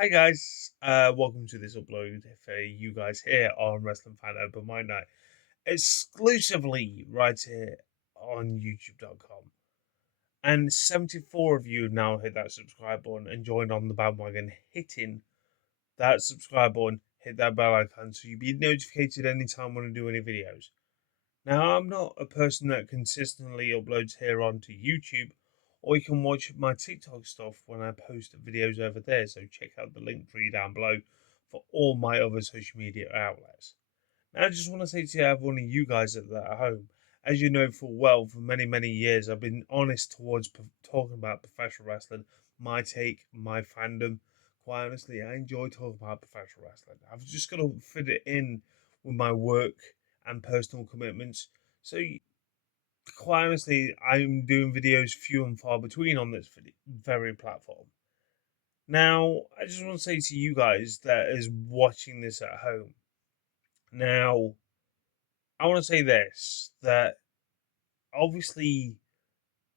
Hi guys, welcome to this upload for you guys here on Wrestling Fan Open My Night, exclusively right here on YouTube.com. And 74 of you have now hit that subscribe button and joined on the bandwagon, hitting that subscribe button, hit that bell icon so you'll be notified anytime when I do any videos. Now, I'm not a person that consistently uploads here onto YouTube, or you can watch my TikTok stuff when I post videos over there. So check out the link tree down below for all my other social media outlets. Now, I just want to say to everyone of you guys at home, as you know full well, for many, many years, I've been honest towards talking about professional wrestling, my take, my fandom. Quite honestly, I enjoy talking about professional wrestling. I've just got to fit it in with my work and personal commitments. So, quite honestly, I'm doing videos few and far between on this very platform. Now, I just want to say to you guys that is watching this at home. Now, I want to say this that obviously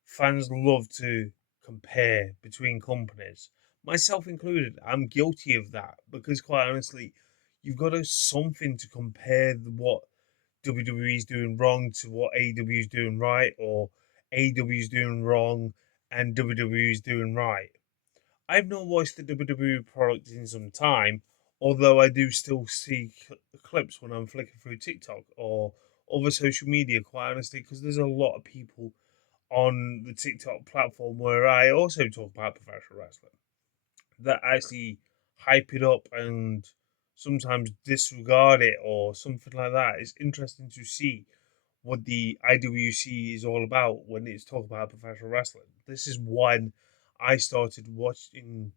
fans love to compare between companies, myself included. I'm guilty of that because, quite honestly, you've got something to compare what WWE is doing wrong to what AEW is doing right, or AEW is doing wrong and WWE is doing right. I've not watched the WWE product in some time, although I do still see clips when I'm flicking through TikTok or other social media, quite honestly, because there's a lot of people on the TikTok platform where I also talk about professional wrestling that actually hype it up and sometimes disregard it or something like that. It's interesting to see what the IWC is all about when it's talking about professional wrestling. This is when I started watching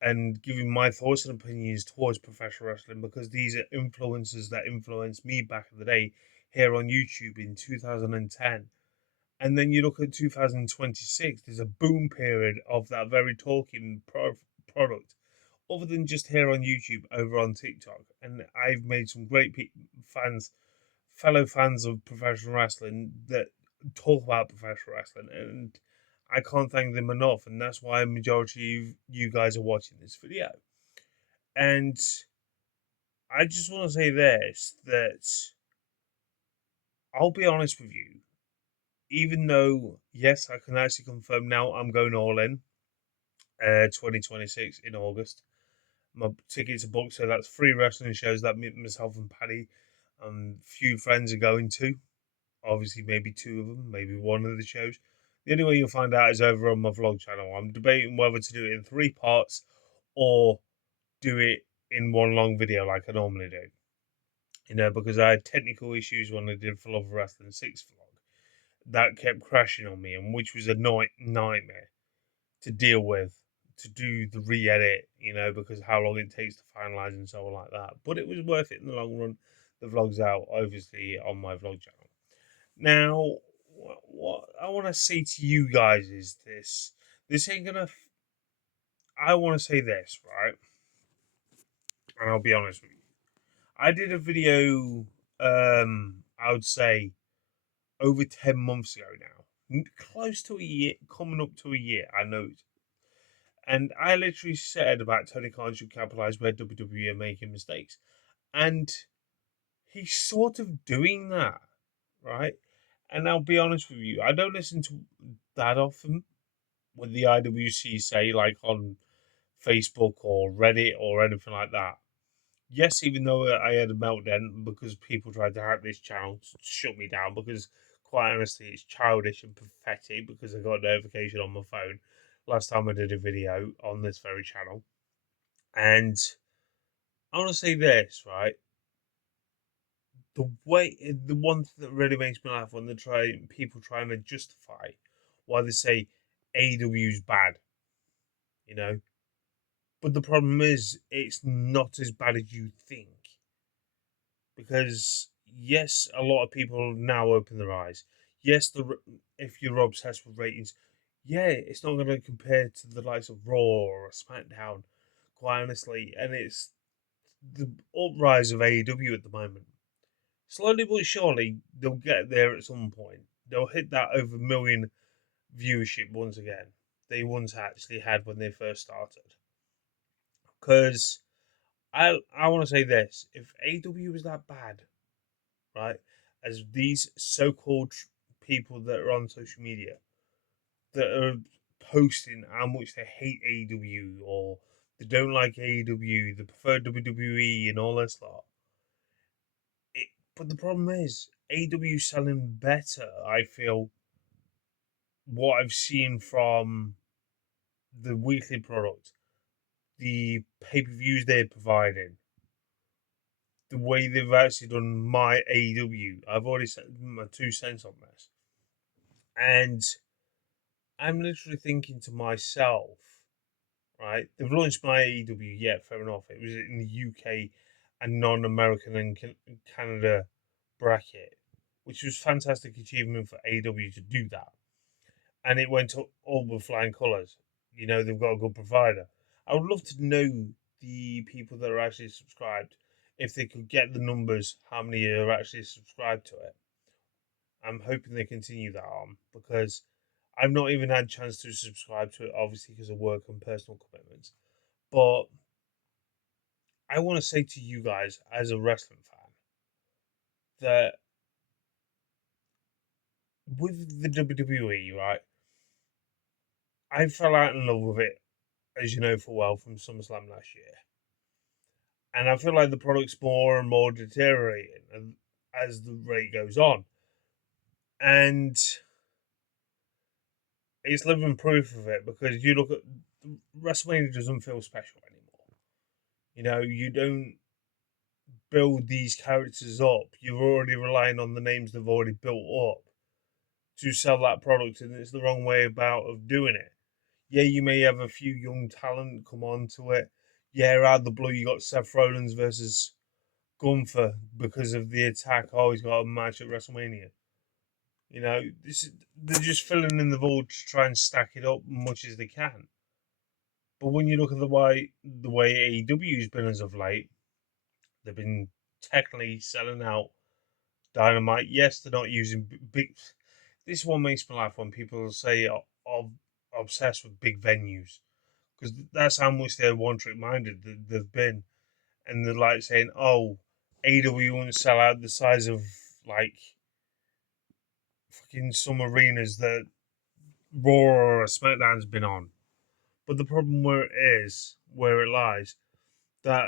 and giving my thoughts and opinions towards professional wrestling because these are influences that influenced me back in the day here on YouTube in 2010. And then you look at 2026, there's a boom period of that very talking product, other than just here on YouTube, over on TikTok. And I've made some great fans, fellow fans of professional wrestling that talk about professional wrestling. And I can't thank them enough. And that's why a majority of you guys are watching this video. And I just want to say this that I'll be honest with you, even though, yes, I can actually confirm now I'm going all in 2026 in August. My tickets are booked, so that's three wrestling shows that myself and Paddy and few friends are going to. Obviously, maybe two of them, maybe one of the shows. The only way you'll find out is over on my vlog channel. I'm debating whether to do it in three parts or do it in one long video like I normally do. Because I had technical issues when I did for Love of Wrestling 6 vlog. That kept crashing on me, and which was a nightmare to deal with, to do the re-edit, because how long it takes to finalize and so on like that. But it was worth it in the long run. The vlog's out, obviously, on my vlog channel. Now, what I want to say to you guys is this. This ain't gonna. I want to say this, right? And I'll be honest with you. I did a video, I would say, over 10 months ago now. Close to a year, coming up to a year, I know. And I literally said about Tony Khan should capitalize where WWE are making mistakes. And he's sort of doing that, right? And I'll be honest with you, I don't listen to that often what the IWC say, like on Facebook or Reddit or anything like that. Yes, even though I had a meltdown because people tried to hack this channel to shut me down because, quite honestly, it's childish and pathetic because I got a notification on my phone last time I did a video on this very channel. And I want to say this, right? The one thing that really makes me laugh when people trying to justify why they say AEW's bad, you know. But the problem is, it's not as bad as you think. Because, yes, a lot of people now open their eyes. Yes, if you're obsessed with ratings, yeah, it's not going to compare to the likes of Raw or SmackDown, quite honestly. And it's the uprise of AEW at the moment. Slowly but surely, they'll get there at some point. They'll hit that over a million viewership once again. They once actually had when they first started. Because I want to say this: if AEW was that bad, right, as these so-called people that are on social media that are posting how much they hate AEW or they don't like AEW, they prefer WWE and all this lot. But the problem is AEW selling better. I feel what I've seen from the weekly product, the pay-per-views they're providing, the way they've actually done my AEW. I've already said my 2 cents on this, and I'm literally thinking to myself, right? They've launched my AEW, yeah, fair enough. It was in the UK and non-American and Canada bracket, which was fantastic achievement for AEW to do that. And it went all with flying colours. You know, they've got a good provider. I would love to know the people that are actually subscribed, if they could get the numbers, how many are actually subscribed to it. I'm hoping they continue that on because I've not even had a chance to subscribe to it, obviously because of work and personal commitments. But I want to say to you guys, as a wrestling fan, that with the WWE, right, I fell out in love with it, as you know full well, from SummerSlam last year. And I feel like the product's more and more deteriorating as the rate goes on. And it's living proof of it because you look at WrestleMania doesn't feel special anymore. You know, you don't build these characters up. You're already relying on the names they've already built up to sell that product, and it's the wrong way about of doing it. Yeah, you may have a few young talent come onto it. Yeah, out of the blue, you got Seth Rollins versus Gunther because of the attack. Oh, he's got a match at WrestleMania. You know, they're just filling in the void to try and stack it up as much as they can. But when you look at the way AEW's been as of late, they've been technically selling out Dynamite. Yes, they're not using big. This one makes me laugh when people say are obsessed with big venues because that's how much they're one trick minded they've been, and they're like saying, "Oh, AEW won't sell out the size of like fucking some arenas that Raw or SmackDown's been on." But the problem where it lies, that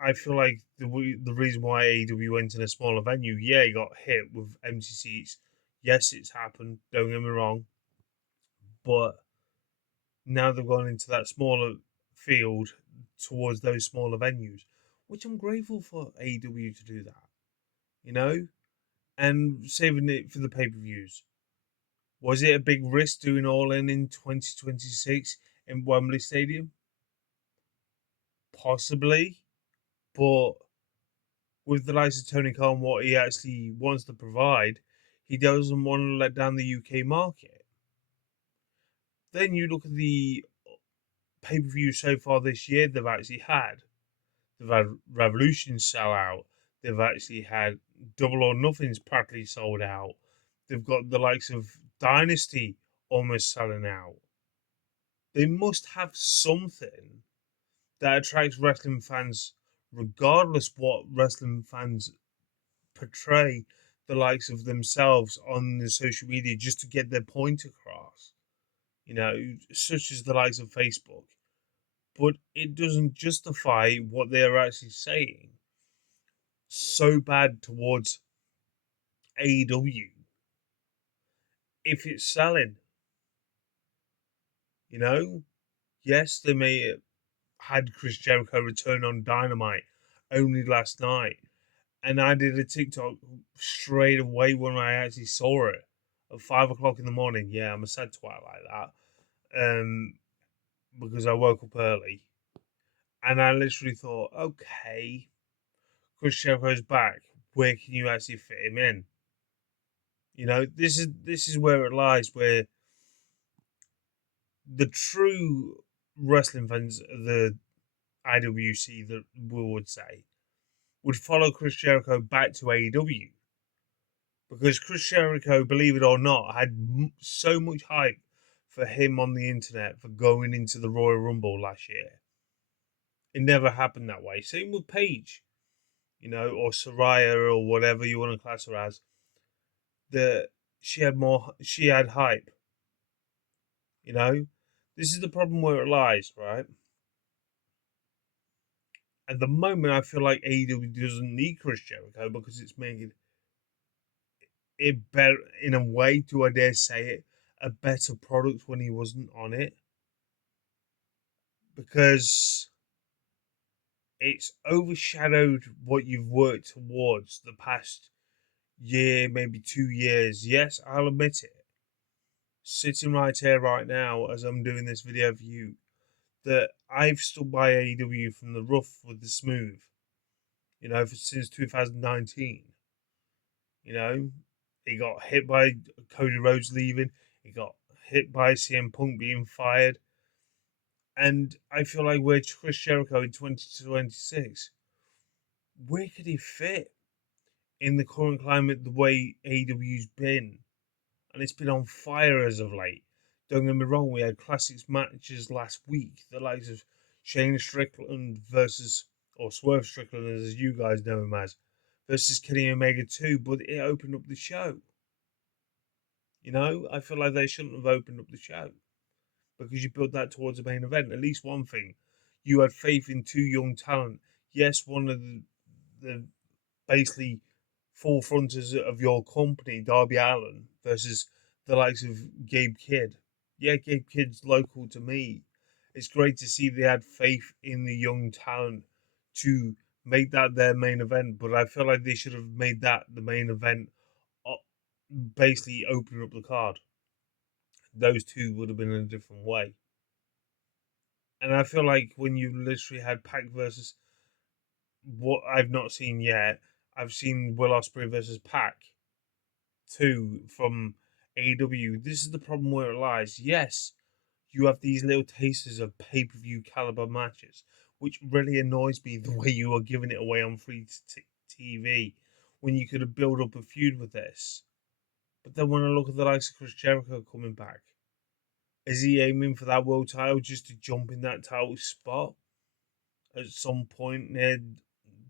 I feel like the reason why AEW went in a smaller venue, yeah, he got hit with empty seats. Yes, it's happened. Don't get me wrong, but now they've gone into that smaller field towards those smaller venues, which I'm grateful for AEW to do that. You know, and saving it for the pay-per-views. Was it a big risk doing All in 2026 in Wembley Stadium? Possibly, but with the likes of Tony Khan, what he actually wants to provide, he doesn't want to let down the UK market. Then you look at the pay per view so far this year they've actually had. They've had Revolution sell out. They've actually had Double or Nothing's practically sold out. They've got the likes of Dynasty almost selling out. They must have something that attracts wrestling fans, regardless what wrestling fans portray the likes of themselves on the social media just to get their point across. You know, such as the likes of Facebook. But it doesn't justify what they are actually saying so bad towards AEW if it's selling. You know, yes, they may have had Chris Jericho return on Dynamite only last night, and I did a TikTok straight away when I actually saw it at 5 o'clock in the morning. Yeah, I'm a sad twat like that, because I woke up early, and I literally thought, okay, Chris Jericho's back. Where can you actually fit him in? You know, this is where it lies, where the true wrestling fans, the IWC, that we would say, would follow Chris Jericho back to AEW because Chris Jericho, believe it or not, had so much hype for him on the internet for going into the Royal Rumble last year. It never happened that way. Same with Paige, or Soraya or whatever you want to class her as. The she had hype. This is the problem where it lies, right? At the moment, I feel like AEW doesn't need Chris Jericho because it's making it better in a way. Do I dare say it? A better product when he wasn't on it, because it's overshadowed what you've worked towards the past year, maybe 2 years. Yes, I'll admit it. Sitting right here, right now, as I'm doing this video for you, that I've stood by AEW from the rough with the smooth, since 2019. He got hit by Cody Rhodes leaving, he got hit by CM Punk being fired, and I feel like we're Chris Jericho in 2026. Where could he fit in the current climate the way AEW's been? And it's been on fire as of late. Don't get me wrong, we had classics matches last week, the likes of Shane Strickland versus, or Swerve Strickland as you guys know him as, versus Kenny Omega 2, but it opened up the show. I feel like they shouldn't have opened up the show because you built that towards the main event. At least one thing, you had faith in two young talent. Yes, one of the basically forefronters of your company, Darby Allin, versus the likes of Gabe Kidd. Yeah, Gabe Kidd's local to me. It's great to see they had faith in the young talent to make that their main event, but I feel like they should have made that the main event, basically opening up the card. Those two would have been in a different way. And I feel like when you literally had Pac versus, what I've not seen yet, I've seen Will Ospreay versus Pac 2 from AEW. This is the problem where it lies. Yes, you have these little tasters of pay per view caliber matches, which really annoys me the way you are giving it away on free TV when you could have built up a feud with this. But then when I look at the likes of Chris Jericho coming back, is he aiming for that world title just to jump in that title spot at some point near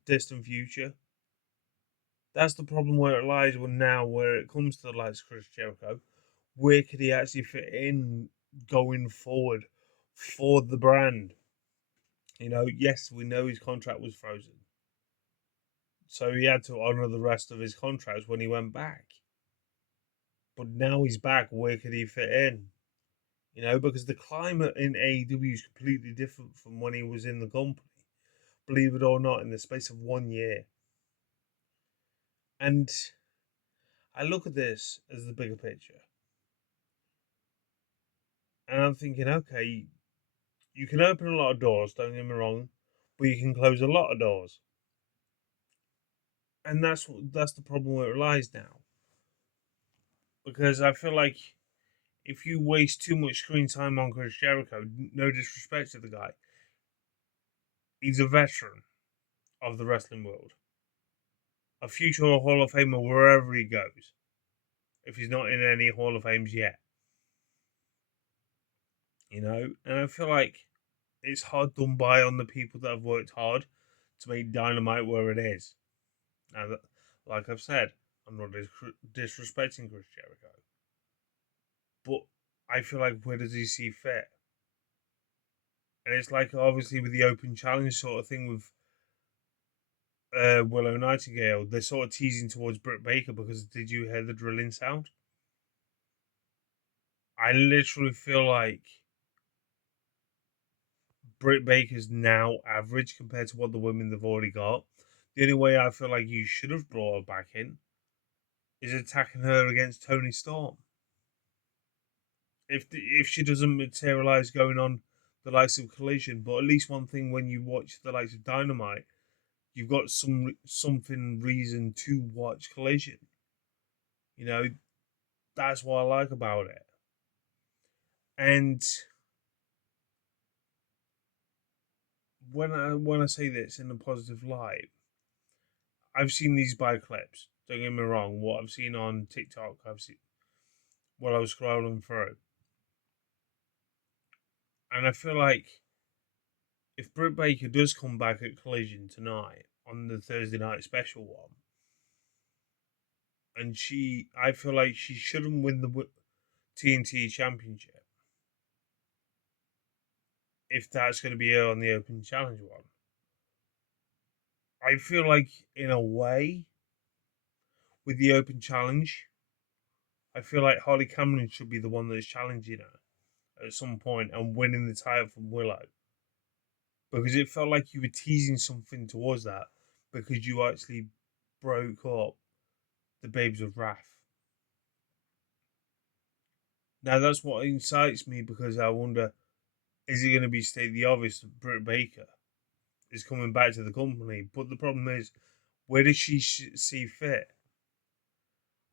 distant future? That's the problem where it lies when now, where it comes to the likes of Chris Jericho, where could he actually fit in going forward for the brand? Yes, we know his contract was frozen. So he had to honour the rest of his contracts when he went back. But now he's back, where could he fit in? Because the climate in AEW is completely different from when he was in the company. Believe it or not, in the space of 1 year. And I look at this as the bigger picture. And I'm thinking, okay, you can open a lot of doors, don't get me wrong, but you can close a lot of doors. And that's the problem where it lies now. Because I feel like if you waste too much screen time on Chris Jericho, no disrespect to the guy, he's a veteran of the wrestling world. A future Hall of Famer wherever he goes. If he's not in any Hall of Fames yet. And I feel like it's hard done by on the people that have worked hard to make Dynamite where it is. Now, like I've said, I'm not disrespecting Chris Jericho, but I feel like where does he see fit? And it's like obviously with the open challenge sort of thing with Willow Nightingale, they're sort of teasing towards Britt Baker because did you hear the drilling sound? I literally feel like Britt Baker's now average compared to what the women they've already got. The only way I feel like you should have brought her back in is attacking her against Tony Storm. If she doesn't materialize going on the likes of Collision, but at least one thing when you watch the likes of Dynamite, you've got something reason to watch Collision. That's what I like about it. And when I say this in a positive light, I've seen these by clips. Don't get me wrong. What I've seen on TikTok, I've seen while I was scrolling through, and I feel like if Britt Baker does come back at Collision tonight on the Thursday night special one, and I feel like she shouldn't win the TNT Championship if that's going to be her on the Open Challenge one. I feel like, in a way, with the Open Challenge, I feel like Harley Cameron should be the one that's challenging her at some point and winning the title from Willow. Because it felt like you were teasing something towards that because you actually broke up the Babes of Wrath. Now that's what incites me, because I wonder, is it going to be state the obvious that Britt Baker is coming back to the company? But the problem is, where does she see fit?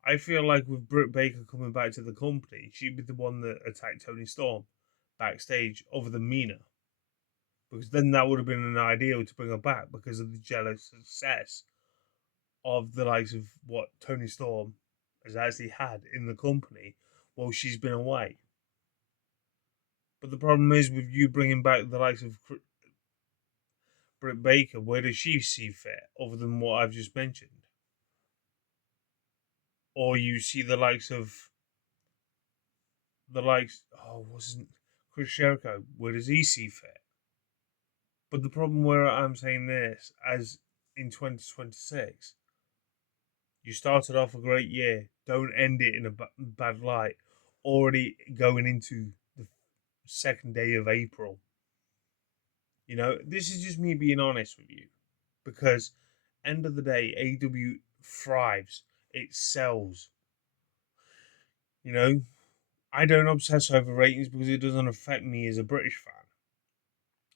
I feel like with Britt Baker coming back to the company, she'd be the one that attacked Tony Storm backstage over than Mina. Because then that would have been an ideal to bring her back because of the jealous success of the likes of what Tony Storm has actually had in the company while she's been away. But the problem is, with you bringing back the likes of Britt Baker, where does she see fit other than what I've just mentioned? Or you see the likes wasn't Chris Jericho, where does he see fit? But the problem where I'm saying this, as in 2026, you started off a great year, don't end it in a bad light, already going into the second day of April. You know, this is just me being honest with you, because end of the day, AEW thrives, it sells. You know, I don't obsess over ratings because it doesn't affect me as a British fan.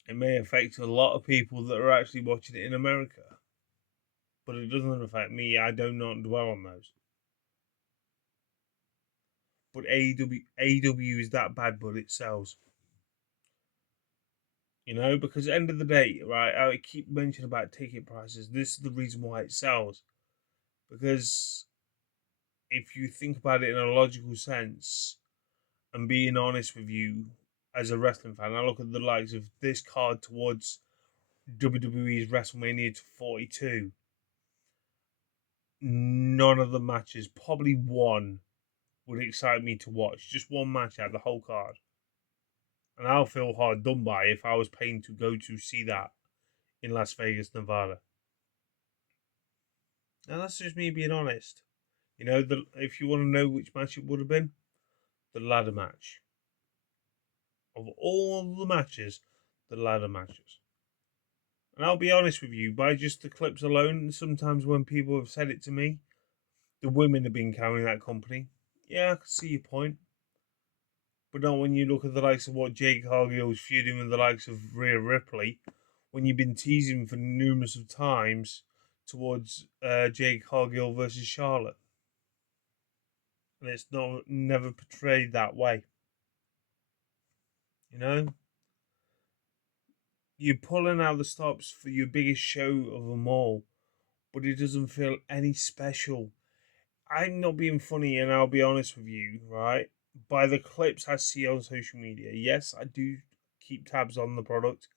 It may affect a lot of people that are actually watching it in America, but it doesn't affect me. I do not dwell on those. But AEW is that bad, but it sells. You know, because at the end of the day, right, I keep mentioning about ticket prices. This is the reason why it sells. Because if you think about it in a logical sense, and being honest with you as a wrestling fan, I look at the likes of this card towards WWE's WrestleMania 42. None of the matches, probably one, would excite me to watch. Just one match out of the whole card. And I'll feel hard done by if I was paying to go to see that in Las Vegas, Nevada. Now that's just me being honest. You know, if you want to know which match it would have been, the ladder match. Of all the matches, the ladder matches. And I'll be honest with you, by just the clips alone, sometimes when people have said it to me, the women have been carrying that company. Yeah, I can see your point. But not when you look at the likes of what Jake Cargill's feuding with the likes of Rhea Ripley, when you've been teasing for numerous of times towards Jake Cargill versus Charlotte. And it's never portrayed that way. You know? You're pulling out the stops for your biggest show of them all, but it doesn't feel any special. I'm not being funny, and I'll be honest with you, right? By the clips I see on social media, yes, I do keep tabs on the product.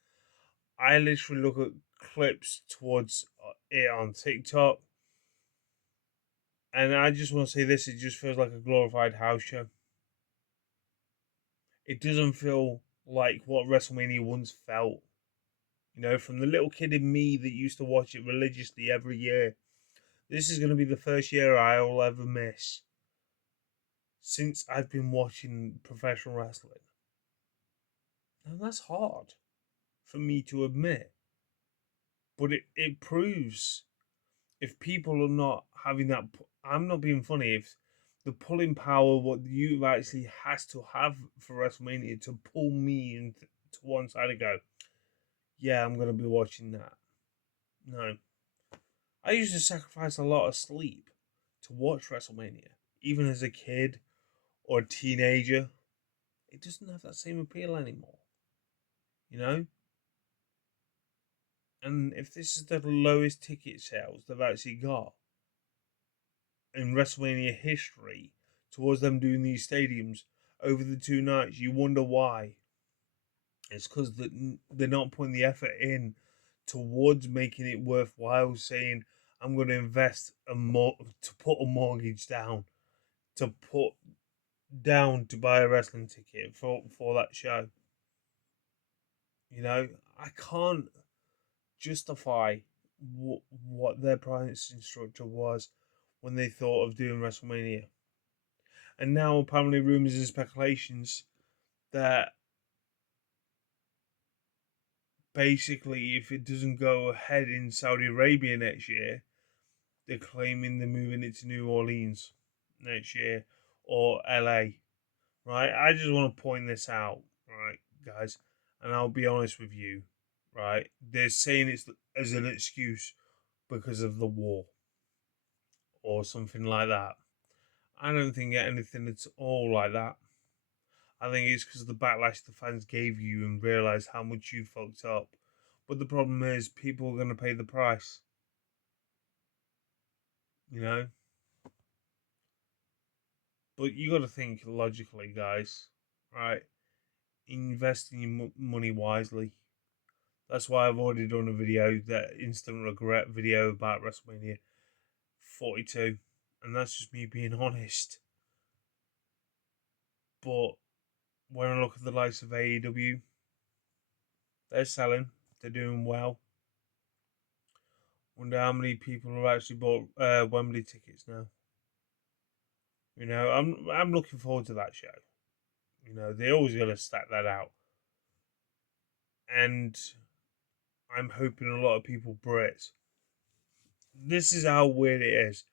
I literally look at clips towards it on TikTok, and I just want to say this: it just feels like a glorified house show. It doesn't feel like what WrestleMania once felt. You know, from the little kid in me that used to watch it religiously every year, this is going to be the first year I'll ever miss since I've been watching professional wrestling. And that's hard for me to admit. But it proves, if people are not having that, I'm not being funny, if the pulling power what you actually has to have for WrestleMania to pull me into one side and go, yeah, I'm going to be watching that. No. I used to sacrifice a lot of sleep to watch WrestleMania, even as a kid or a teenager. It doesn't have that same appeal anymore, you know? And if this is the lowest ticket sales they've actually got in WrestleMania history towards them doing these stadiums over the two nights, you wonder why. It's because they're not putting the effort in towards making it worthwhile. Saying I'm going to invest to put a mortgage down, to put down to buy a wrestling ticket for that show. You know, I can't justify what their pricing structure was when they thought of doing WrestleMania. And now apparently rumors and speculations that basically if it doesn't go ahead in Saudi Arabia next year, they're claiming they're moving it to New Orleans next year or LA. Right? I just want to point this out, right, guys, and I'll be honest with you, right? They're saying it's as an excuse because of the war or something like that. I don't think anything at all like that. I think it's because of the backlash the fans gave you and realised how much you fucked up. But the problem is, people are going to pay the price. You know? But you got to think logically, guys. Right? Investing your money wisely. That's why I've already done a video, that instant regret video about WrestleMania 42. And that's just me being honest. But when I look at the likes of AEW, they're selling. They're doing well. Wonder how many people have actually bought Wembley tickets now. You know, I'm looking forward to that show. You know, they always got to stack that out, and I'm hoping a lot of people Brits. This is how weird it is,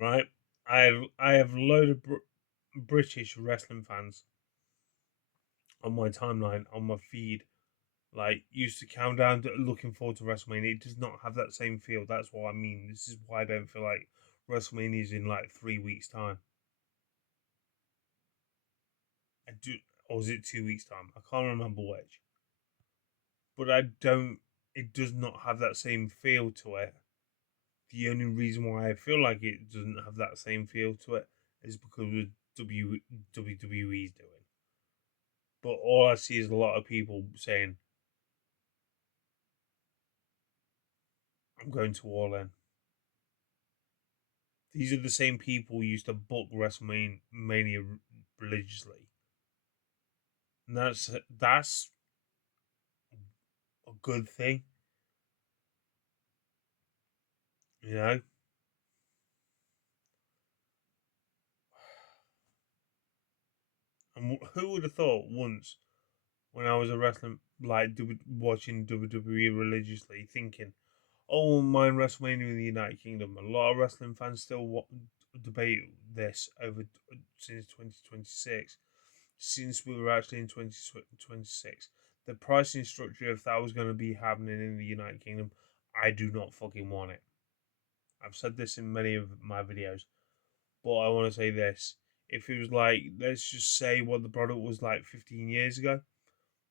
right? I have a load of British wrestling fans on my timeline, on my feed, like used to count down to looking forward to WrestleMania. It does not have that same feel. That's what I mean. This is why I don't feel like WrestleMania is in like 3 weeks' time. I do, or is it 2 weeks' time? I can't remember which. But I don't. It does not have that same feel to it. The only reason why I feel like it doesn't have that same feel to it is because of WWE's doing. But all I see is a lot of people saying, "I'm going to All In." These are the same people who used to book WrestleMania religiously, and that's a good thing, you know. And who would have thought once when I was a wrestling, like watching WWE religiously, thinking, "Oh, mind WrestleMania in the United Kingdom." A lot of wrestling fans still debate this over since 2026, since we were actually in 2026. The pricing structure, if that was going to be happening in the United Kingdom, I do not fucking want it. I've said this in many of my videos, but I want to say this. If it was like, let's just say what the product was like 15 years ago,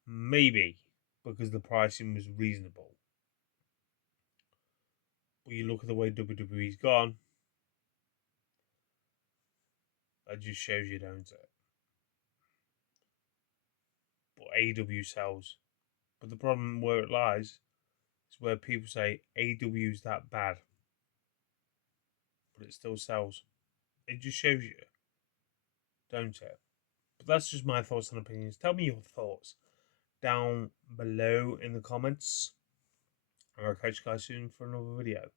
maybe, because the pricing was reasonable. But you look at the way WWE's gone, that just shows you, don't it? But AEW sells. But the problem where it lies is where people say AEW is that bad, but it still sells. It just shows you, don't it? But that's just my thoughts and opinions. Tell me your thoughts down below in the comments. And I'll catch you guys soon for another video.